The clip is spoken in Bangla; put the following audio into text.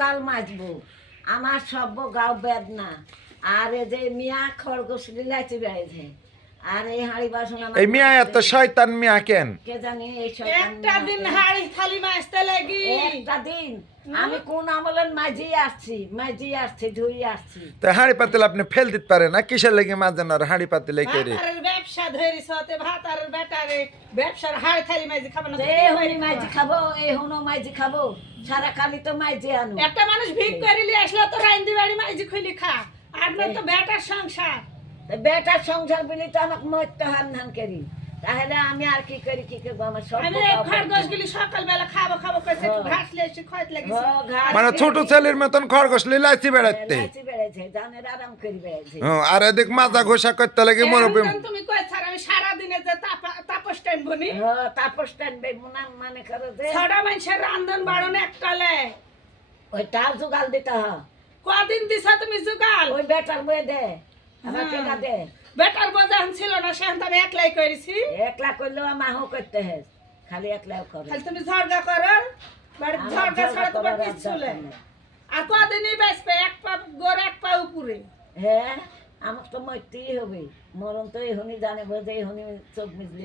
কাল মাজবো আমার সব গাও বেদনা আর এই যে মিয়া খরগোশ লীলাইতে বেড়েছে আর এই হাঁড়ি বাসন আমার এই মিয়া এত শয়তান মিয়া কেন? কে জানি এই শয়তান একটা দিন মিয়াকে। হাড়ি খালি মাছতে লাগি একটা দিন আমি কোন আমলের মাঝি আসছি ধুই আসছি তো হাঁড়ি পাতিল আপনি ফেল দিতে পারে না, কিসের লেগে মাঝে না হাঁড়ি পাতিল করে? ভাতারের ব্যবসা ধরিস হতে ভাতারের বেটারে ব্যবসার হাড়ি খালি মাঝি খাবে না তো এই কি হনি হইবে? মাঝি খাবো এই হনো মাঝি খাবো সারা কালি তো মাঝি আনো একটা মানুষ ভিক করিলি আসলে তো রাইন্দি বাড়ি মাঝি খুলি খা আর না তো বেটার সংসার বেটার সংসার বলি তো আমাকে মরতে হান ধান করি তাহলে আমি আর কি করি কি করবো আমার সব আমি এই খরগোশ গুলি সকালবেলা খাবো খাবো কইছে একটু ঘাস লেসে খয়ত লাগিছে মানে ছোট ছেলের মতন খরগোশ লীলাইতে বেড়াতে। বেড়েছে জানের আরাম করে বেড়েছে আর এদিক মাজা ঘোষা করতে লাগে মুরব্বী। এখন তুমি কই স্যার আমি সারা দিনে যে তাপস টাইমবো নি তাপস টানবে মানে করো যে ছড়া মানুষের রান্ধন বাড়ন একটালে ওই তার জোগাল দিতে হয় কদিন দিছা তুমি জুগাল ওই বেটার বয়ে দে আমার কেনা দে বেটার বোঝান ছিল না সেখান তো আমি একলাই করেছি একলা করলেও আমাহও করতে হয় খালি একলাও করে খালি তুমি ঝড়গা করো বাড়ি আমার ঝড়গা ঝগড়া ছাড়া তোমার করার কিচ্ছু দরকার নেই নেই। আর কদিনই বেসবে এক পা গোড় এক পা উপরে হ্যাঁ আমাকে তো মরতেই হবে মরণ তো এখনই জানে বোঝে এখনই চোখ মিজলি